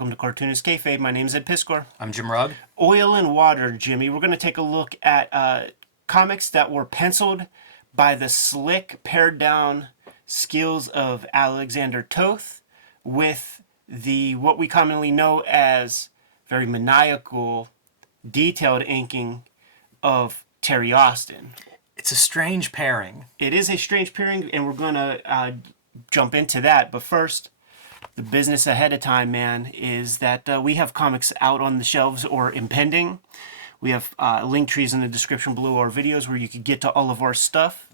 Welcome to Cartoonist Kayfabe. My name's Ed Piskor. I'm Jim Rugg. Oil and Water, Jimmy. We're going to take a look at comics that were penciled by the slick, pared down skills of Alexander Toth with the what we commonly know as very maniacal, detailed inking of Terry Austin. It's a strange pairing. It is a strange pairing, and we're going to jump into that. But first, the business ahead of time, man, is that we have comics out on the shelves or impending. We have link trees in the description below our videos where you can get to all of our stuff.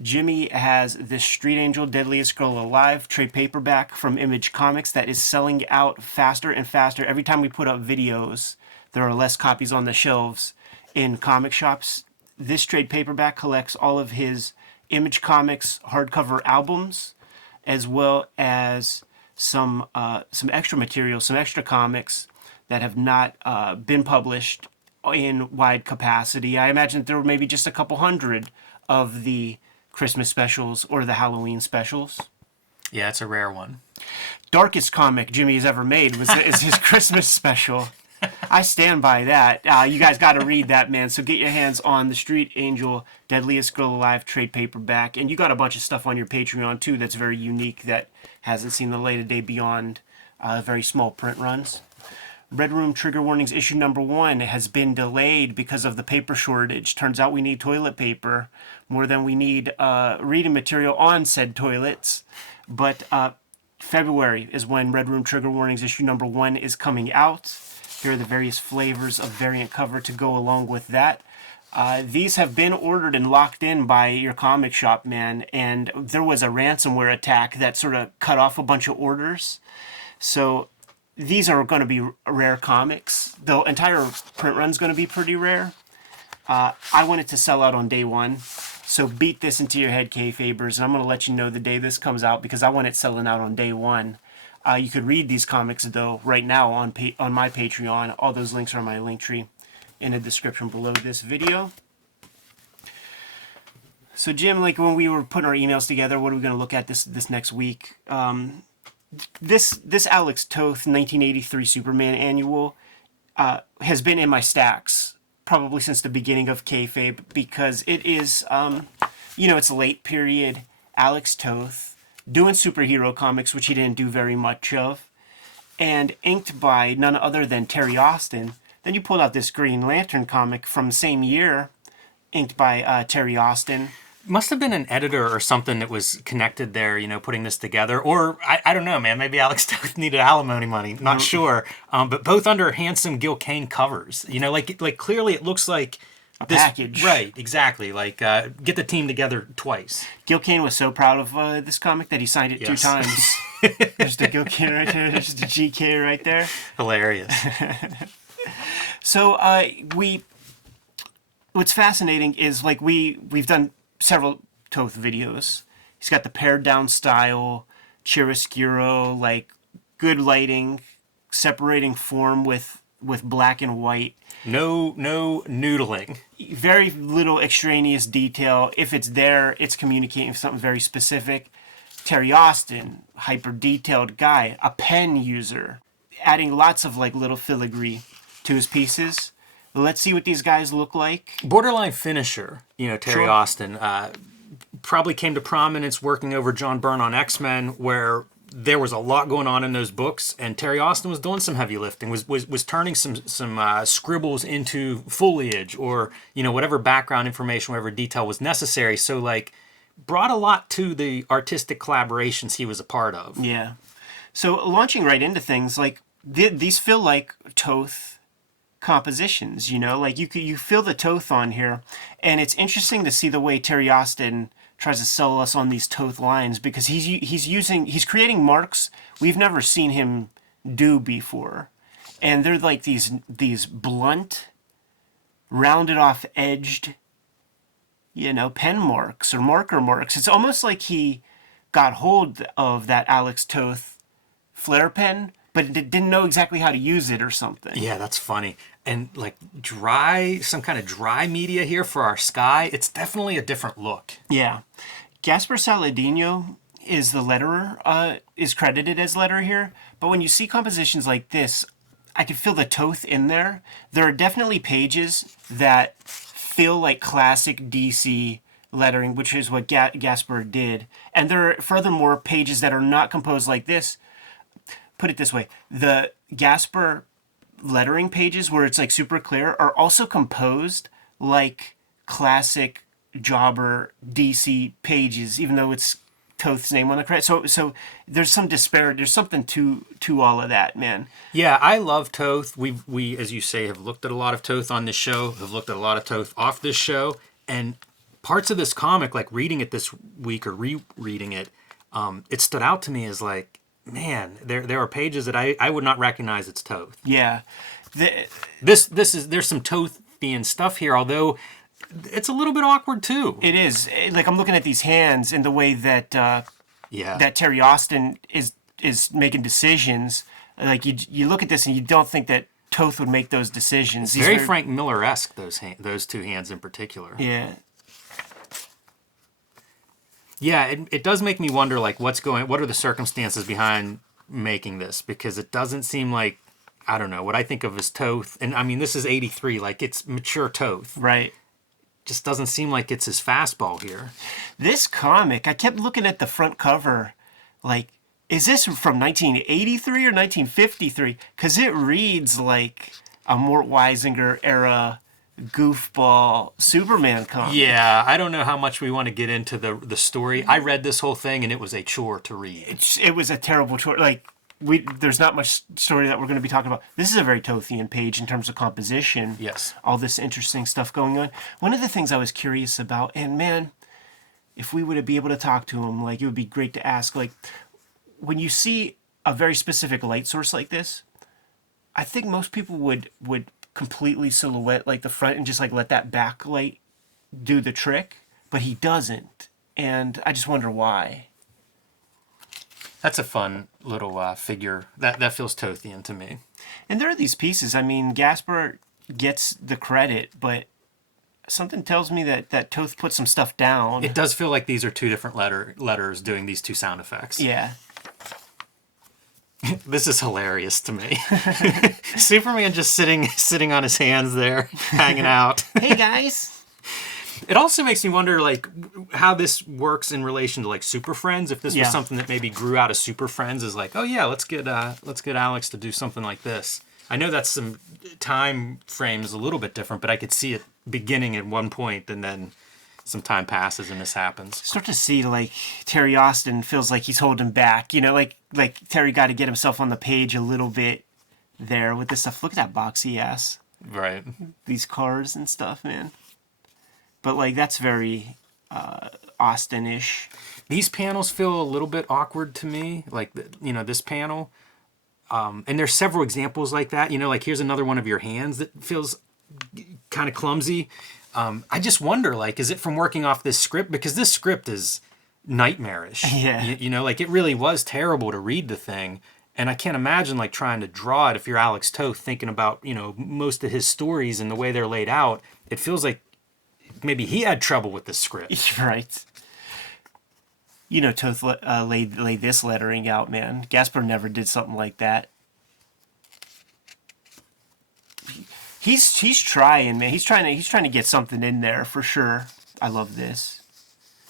Jimmy has this Street Angel Deadliest Girl Alive trade paperback from Image Comics that is selling out faster and faster. Every time we put up videos, there are less copies on the shelves in comic shops. This trade paperback collects all of his Image Comics hardcover albums, as well as some extra material, some extra comics that have not been published in wide capacity. I imagine there were maybe just a couple hundred of the Christmas specials or the Halloween specials. Yeah, it's a rare one. Darkest comic Jimmy has ever made is his Christmas special. I stand by that. You guys got to read that, man. So get your hands on the Street Angel Deadliest Girl Alive trade paperback. And you got a bunch of stuff on your Patreon, too, that's very unique that hasn't seen the light of day beyond very small print runs. Red Room Trigger Warnings issue number 1 has been delayed because of the paper shortage. Turns out we need toilet paper more than we need reading material on said toilets. But February is when Red Room Trigger Warnings issue number 1 is coming out. Here are the various flavors of variant cover to go along with that. These have been ordered and locked in by your comic shop, man. And there was a ransomware attack that sort of cut off a bunch of orders. So these are going to be rare comics. The entire print run's going to be pretty rare. I want it to sell out on day 1. So beat this into your head, Kayfabers. And I'm going to let you know the day this comes out because I want it selling out on day 1. You could read these comics, though, right now on my Patreon. All those links are on my link tree in the description below this video. So, Jim, like when we were putting our emails together, what are we going to look at this next week? This Alex Toth 1983 Superman annual has been in my stacks probably since the beginning of Kayfabe because it is, it's late period Alex Toth doing superhero comics, which he didn't do very much of, and inked by none other than Terry Austin. Then you pulled out this Green Lantern comic from the same year, inked by Terry Austin. Must have been an editor or something that was connected there, putting this together. Or, I don't know, man, maybe Alex Toth needed alimony money, not sure. But both under handsome Gil Kane covers. Like clearly it looks like a package. Right, exactly. Like, get the team together twice. Gil Kane was so proud of this comic that he signed it 2 times. There's the Gil Kane right there. There's the GK right there. Hilarious. So, what's fascinating is, like, we've done several Toth videos. He's got the pared down style, chiaroscuro, like, good lighting, separating form with black and white. No noodling. Very little extraneous detail. If it's there, it's communicating something very specific. Terry Austin, hyper detailed guy, a pen user, adding lots of like little filigree to his pieces. Let's see what these guys look like. Borderline finisher, Terry Sure. Austin. Probably came to prominence working over John Byrne on X-Men, where there was a lot going on in those books, and Terry Austin was doing some heavy lifting, was turning some scribbles into foliage or, whatever background information, whatever detail was necessary. So, like, brought a lot to the artistic collaborations he was a part of. Yeah. So launching right into things, like, these feel like Toth compositions, like you feel the Toth on here, and it's interesting to see the way Terry Austin tries to sell us on these Toth lines because he's creating marks we've never seen him do before, and they're like these blunt, rounded off edged, pen marks or marker marks. It's almost like he got hold of that Alex Toth flare pen, but didn't know exactly how to use it or something. Yeah, that's funny. And like some kind of dry media here for our sky, it's definitely a different look. Yeah. Gaspar Saladino, is the letterer, is credited as letterer here. But when you see compositions like this, I can feel the TOTH in there. There are definitely pages that feel like classic DC lettering, which is what Gasper did. And there are furthermore pages that are not composed like this. Put it this way, the Gasper lettering pages where it's like super clear are also composed like classic Jobber DC pages, even though it's TOTH's name on the credit. So there's some disparity. There's something to all of that, man. Yeah, I love TOTH. We, as you say, have looked at a lot of TOTH on this show, have looked at a lot of TOTH off this show, and parts of this comic, like reading it this week or rereading it, it stood out to me as like, man, there are pages that I would not recognize it's TOTH. Yeah. There's some TOTHian stuff here, although it's a little bit awkward too. It is. Like I'm looking at these hands and the way that that Terry Austin is making decisions. Like you look at this and you don't think that TOTH would make those decisions. It's very Frank Miller-esque, those two hands in particular. Yeah. Yeah, it does make me wonder, like, what are the circumstances behind making this? Because it doesn't seem like, I don't know, what I think of as TOTH, and I mean, this is 83, like, it's mature TOTH. Right. Just doesn't seem like it's his fastball here. This comic, I kept looking at the front cover, like, is this from 1983 or 1953? Because it reads like a Mort Weisinger era goofball Superman comic. Yeah, I don't know how much we want to get into the story. I read this whole thing and it was a chore to read. It was a terrible chore. Like there's not much story that we're going to be talking about. This is a very Tothian page in terms of composition. Yes. All this interesting stuff going on. One of the things I was curious about, and man, if we would be able to talk to him, like it would be great to ask, like when you see a very specific light source like this, I think most people would completely silhouette like the front and just like let that backlight do the trick, but he doesn't, and I just wonder why. That's a fun little figure. That feels Tothian to me. And there are these pieces. I mean, Gasper gets the credit, but something tells me that TOTH put some stuff down. It does feel like these are two different letters doing these two sound effects. Yeah. This is hilarious to me. Superman just sitting on his hands there, hanging out. Hey guys. It also makes me wonder, like, how this works in relation to like Super Friends. If this was something that maybe grew out of Super Friends, is like, oh yeah, let's get Alex to do something like this. I know that's some time frames a little bit different, but I could see it beginning at one point and then some time passes and this happens. Start to see like Terry Austin feels like he's holding back, you know, like Terry got to get himself on the page a little bit there with this stuff. Look at that boxy ass. Right. These cars and stuff, man. But like that's very Austin-ish. These panels feel a little bit awkward to me, like this panel. And there's several examples like that. You know, like here's another one of your hands that feels kind of clumsy. I just wonder, like, is it from working off this script? Because this script is nightmarish. Yeah. You know, like, it really was terrible to read the thing. And I can't imagine, like, trying to draw it if you're Alex Toth, thinking about, you know, most of his stories and the way they're laid out. It feels like maybe he had trouble with the script. Right. You know, Toth laid this lettering out, man. Gasper never did something like that. He's trying, man. He's trying to get something in there for sure. I love this.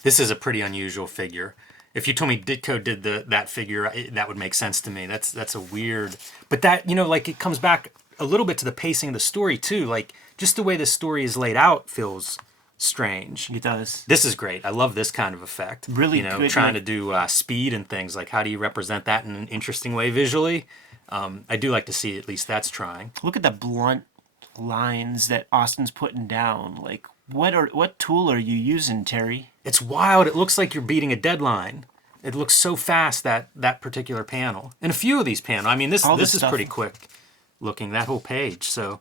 This is a pretty unusual figure. If you told me Ditko did that figure, that would make sense to me. That's a weird, but that, you know, like it comes back a little bit to the pacing of the story too. Like just the way the story is laid out feels strange. It does. This is great. I love this kind of effect. Really, you know, good, trying to do speed and things. Like how do you represent that in an interesting way visually? I do like to see at least that's trying. Look at the blunt lines that Austin's putting down. Like what tool are you using, Terry? It's wild. It looks like you're beating a deadline. It looks so fast, that particular panel. And a few of these panels. I mean, this is pretty quick looking, that whole page. So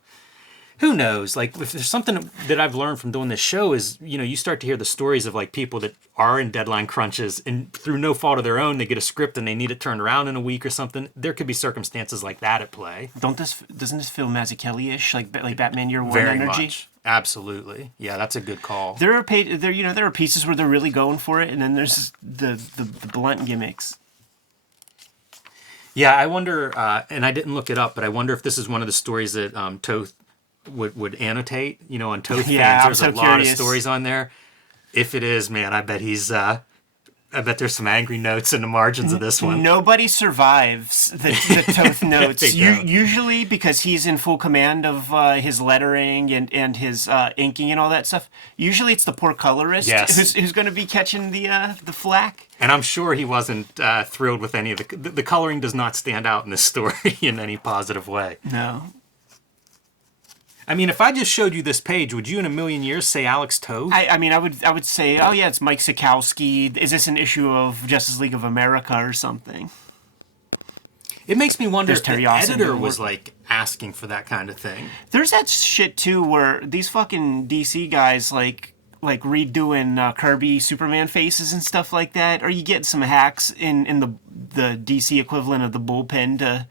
who knows? Like, if there's something that I've learned from doing this show is, you start to hear the stories of like people that are in deadline crunches and through no fault of their own, they get a script and they need it turned around in a week or something. There could be circumstances like that at play. Doesn't this feel Mazzucchelli-ish, like Batman Year One Very energy? much. Absolutely. Yeah, that's a good call. There are there are pieces where they're really going for it, and then there's the blunt gimmicks. Yeah, I wonder, and I didn't look it up, but I wonder if this is one of the stories that Toth would annotate. On Toth fans, there's a lot of stories on there. If it is, man, I bet I bet there's some angry notes in the margins of this one. Nobody survives the Toth notes. Usually because he's in full command of his lettering and his inking and all that stuff. Usually it's the poor colorist who's going to be catching the flack. And I'm sure he wasn't thrilled with any of the coloring does not stand out in this story in any positive way. No. I mean, if I just showed you this page, would you in a million years say Alex Toth? I mean, I would say, oh yeah, it's Mike Sikowski. Is this an issue of Justice League of America or something? It makes me wonder if the Austin editor was like asking for that kind of thing. There's that shit too where these fucking DC guys like redoing Kirby Superman faces and stuff like that. Or you get some hacks in the DC equivalent of the bullpen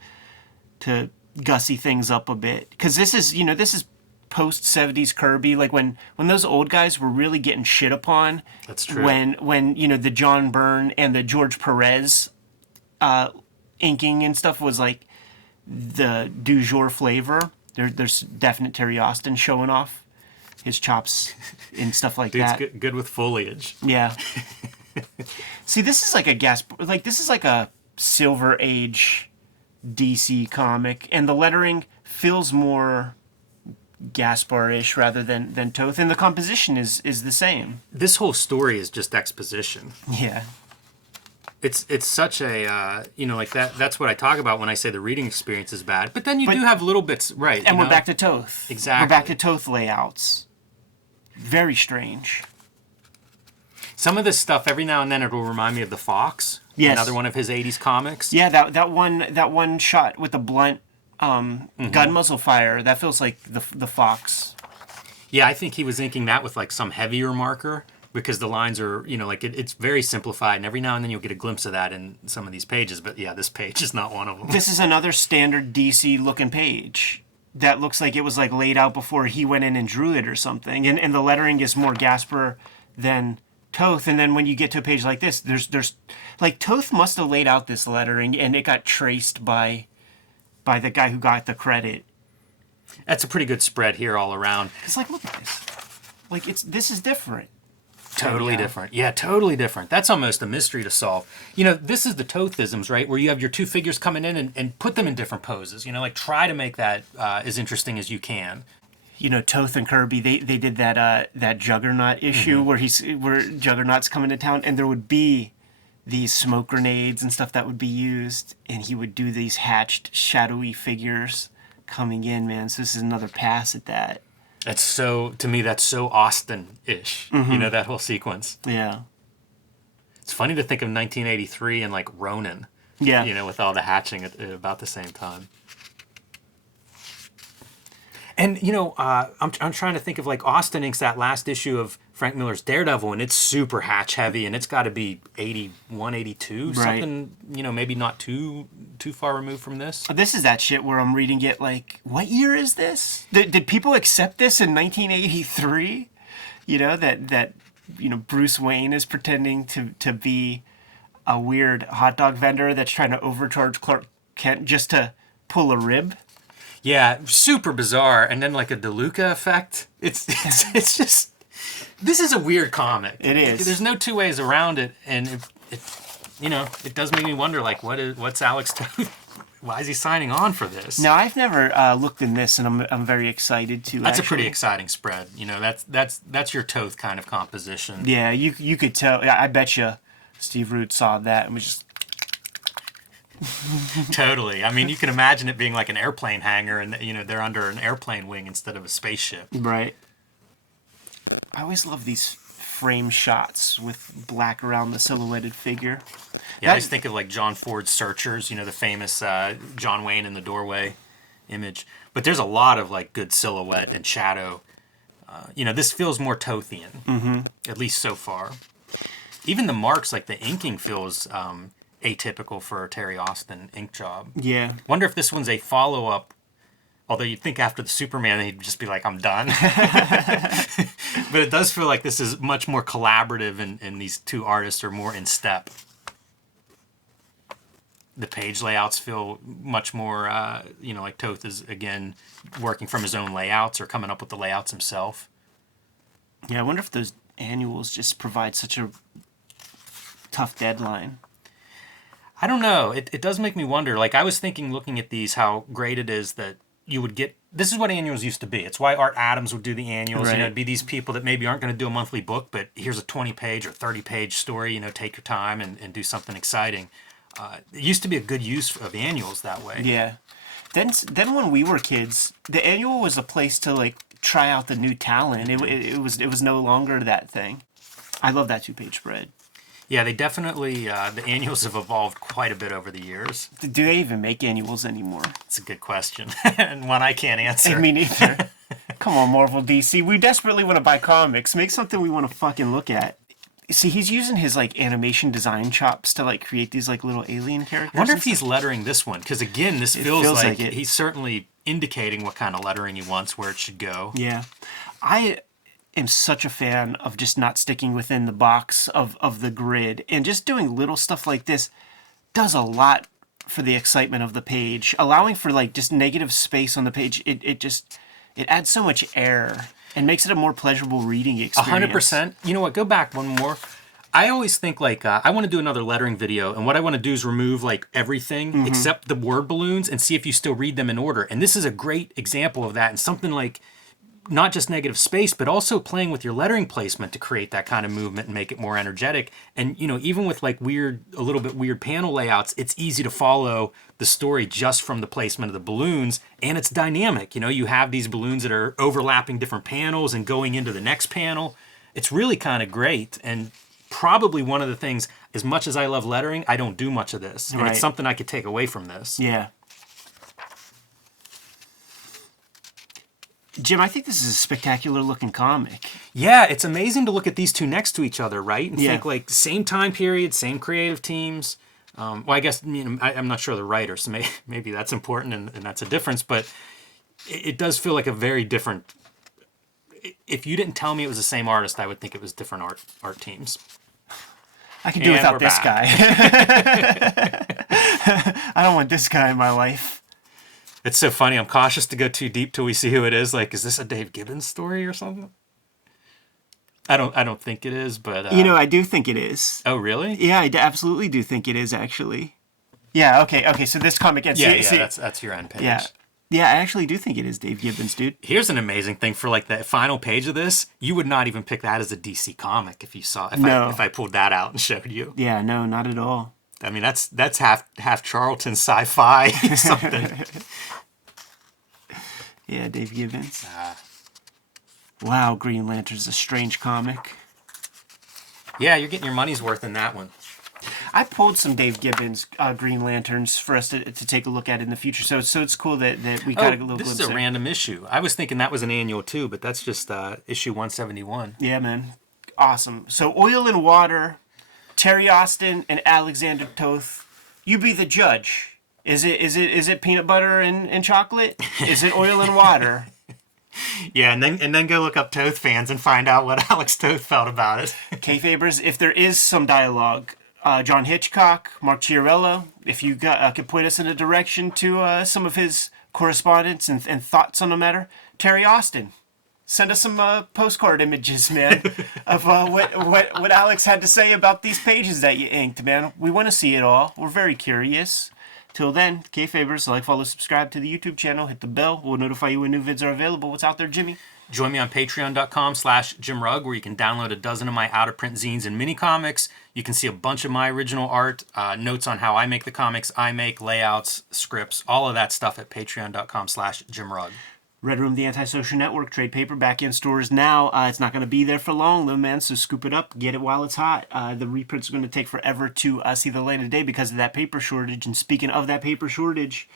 to gussy things up a bit, because this is post 70s Kirby, like when those old guys were really getting shit upon. That's true. When the John Byrne and the George Perez inking and stuff was like the du jour flavor. There's definite Terry Austin showing off his chops and stuff like that. Dude's good with foliage. Yeah. See, this is like this is like a Silver Age DC comic, and the lettering feels more Gaspar-ish rather than Toth, and the composition is the same. This whole story is just exposition. Yeah. It's such a like that's what I talk about when I say the reading experience is bad. But then you do have little bits, right? And we're back to Toth. Exactly. We're back to Toth layouts. Very strange. Some of this stuff every now and then it will remind me of the Fox. Yes. Another one of his 80s comics. Yeah, that one shot with the blunt gun muzzle fire, that feels like the Fox. Yeah, I think he was inking that with like some heavier marker because the lines are, it's very simplified, and every now and then you'll get a glimpse of that in some of these pages. But yeah, this page is not one of them. This is another standard DC looking page that looks like it was like laid out before he went in and drew it or something. And the lettering is more Gasper than Toth. And then when you get to a page like this, there's like Toth must have laid out this lettering and it got traced by the guy who got the credit. That's a pretty good spread here all around. It's like, look at this. Like this is different. Totally different. Yeah, totally different. That's almost a mystery to solve. This is the Tothisms, right? Where you have your two figures coming in and put them in different poses. Like try to make that as interesting as you can. Toth and Kirby, they did that Juggernaut issue where Juggernaut's coming to town, and there would be these smoke grenades and stuff that would be used, and he would do these hatched shadowy figures coming in, man. So this is another pass at that. To me, that's so Austin-ish, that whole sequence. Yeah. It's funny to think of 1983 and like Ronin. Yeah. With all the hatching at about the same time. And, I'm trying to think of like Austin inks that last issue of Frank Miller's Daredevil, and it's super hatch heavy, and it's got to be 81, 82, right. Something, maybe not too far removed from this. This is that shit where I'm reading it like, what year is this? Did people accept this in 1983? That Bruce Wayne is pretending to be a weird hot dog vendor that's trying to overcharge Clark Kent just to pull a rib. Yeah, super bizarre, and then like a DeLuca effect. It's just, this is a weird comic. It is. There's no two ways around it, and it does make me wonder like what's Alex Toth? Why is he signing on for this? Now I've never looked in this, and I'm very excited to. That's a pretty exciting spread. That's your Toth kind of composition. Yeah, you could tell. I bet you Steve Root saw that and was just. Totally. I mean, you can imagine it being like an airplane hangar, and they're under an airplane wing instead of a spaceship. Right. I always love these frame shots with black around the silhouetted figure. Yeah, I just think of like John Ford's Searchers. The famous John Wayne in the doorway. image. But there's a lot of like good silhouette and shadow. This feels more Tothian, at least so far. Even the marks, like the inking, feels atypical for a Terry Austin ink job. Yeah. Wonder if this one's a follow-up. Although you'd think after the Superman, he'd just be like, I'm done. But it does feel like this is much more collaborative, and these two artists are more in step. The page layouts feel much more, like Toth is, again, working from his own layouts or coming up with the layouts himself. Yeah, I wonder if those annuals just provide such a tough deadline. I don't know. It does make me wonder. Like, I was thinking, looking at these, how great it is that you would get... This is what annuals used to be. It's why Art Adams would do the annuals. Right. It'd be these people that maybe aren't going to do a monthly book, but here's a 20-page or 30-page story. Take your time and do something exciting. It used to be a good use of annuals that way. Yeah. Then when we were kids, the annual was a place to like try out the new talent. It was no longer that thing. I love that 2-page spread. Yeah, they definitely, the annuals have evolved quite a bit over the years. Do they even make annuals anymore? It's a good question, and one I can't answer. Me neither. Come on, Marvel, DC. We desperately want to buy comics. Make something we want to fucking look at. See, he's using his like animation design chops to like create these like little alien characters. I wonder if he's lettering this one, because again, this feels like it. He's certainly indicating what kind of lettering he wants, where it should go. Yeah. I am such a fan of just not sticking within the box of the grid, and just doing little stuff like this does a lot for the excitement of the page. Allowing for like just negative space on the page, it adds so much air and makes it a more pleasurable reading experience. 100%. You know what? Go back one more. I always think like I want to do another lettering video, and what I want to do is remove like everything except the word balloons and see if you still read them in order. And this is a great example of that, and something like not just negative space, but also playing with your lettering placement to create that kind of movement and make it more energetic. And, even with like a little bit weird panel layouts, it's easy to follow the story just from the placement of the balloons, and it's dynamic. You have these balloons that are overlapping different panels and going into the next panel. It's really kind of great, and probably one of the things, as much as I love lettering, I don't do much of this. And it's something I could take away from this. Yeah. Jim, I think this is a spectacular looking comic. Yeah, it's amazing to look at these two next to each other, right? And think like same time period, same creative teams. Well, I guess I'm not sure the writer, so maybe that's important and that's a difference. But it does feel like a very different. If you didn't tell me it was the same artist, I would think it was different art teams. I can do without this guy. I don't want this guy in my life. It's so funny. I'm cautious to go too deep till we see who it is. Like, is this a Dave Gibbons story or something? I don't think it is, but I do think it is. Oh, really? Yeah, I absolutely do think it is actually. Yeah. Okay. So this comic ends. That's your end page. Yeah. I actually do think it is Dave Gibbons, dude. Here's an amazing thing for like the final page of this. You would not even pick that as a DC comic if you saw if I pulled that out and showed you. Yeah. No, not at all. I mean, that's half Charlton sci-fi something. Yeah, Dave Gibbons. Wow, Green Lantern's a strange comic. Yeah, you're getting your money's worth in that one. I pulled some Dave Gibbons Green Lanterns for us to take a look at in the future. So it's cool that we got a little glimpse. This is a random issue. I was thinking that was an annual too, but that's just issue 171. Yeah, man. Awesome. So Oil and Water, Terry Austin and Alexander Toth. You be the judge. Is it peanut butter and chocolate? Is it oil and water? Yeah, and then go look up Toth fans and find out what Alex Toth felt about it. Kayfabers, if there is some dialogue, John Hitchcock, Mark Chiarello, if you could point us in a direction to some of his correspondence and thoughts on the matter. Terry Austin, send us some postcard images, man, of what Alex had to say about these pages that you inked, man. We want to see it all. We're very curious. Till then, Kayfabers, like, follow, subscribe to the YouTube channel, hit the bell. We'll notify you when new vids are available. What's out there, Jimmy? Join me on patreon.com/JimRugg, where you can download a dozen of my out-of-print zines and mini comics. You can see a bunch of my original art, notes on how I make the comics I make, layouts, scripts, all of that stuff at patreon.com/JimRugg. Red Room, the Antisocial Network, trade paperback in stores now. It's not going to be there for long, though, man, so scoop it up, get it while it's hot. The reprints are going to take forever to see the light of day because of that paper shortage. And speaking of that paper shortage,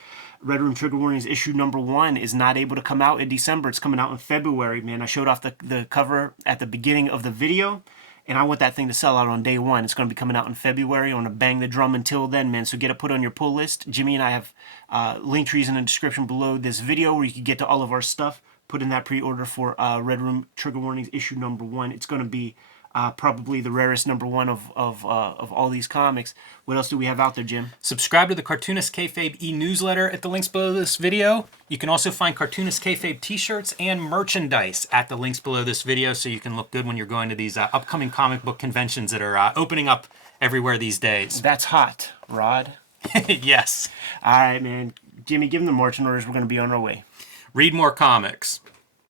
Red Room Trigger Warnings issue number 1 is not able to come out in December. It's coming out in February, man. I showed off the cover at the beginning of the video, and I want that thing to sell out on day 1. It's going to be coming out in February. I want to bang the drum until then, man. So get it put on your pull list. Jimmy and I have link trees in the description below this video where you can get to all of our stuff. Put in that pre-order for Red Room Trigger Warnings issue number 1. It's going to be probably the rarest number 1 of all these comics. What else do we have out there, Jim? Subscribe to the Cartoonist Kayfabe e-newsletter at the links below this video. You can also find Cartoonist Kayfabe t-shirts and merchandise at the links below this video, so you can look good when you're going to these upcoming comic book conventions that are opening up everywhere these days. That's hot, Rod. Yes. All right, man. Jimmy, give them the marching orders. We're going to be on our way. Read more comics.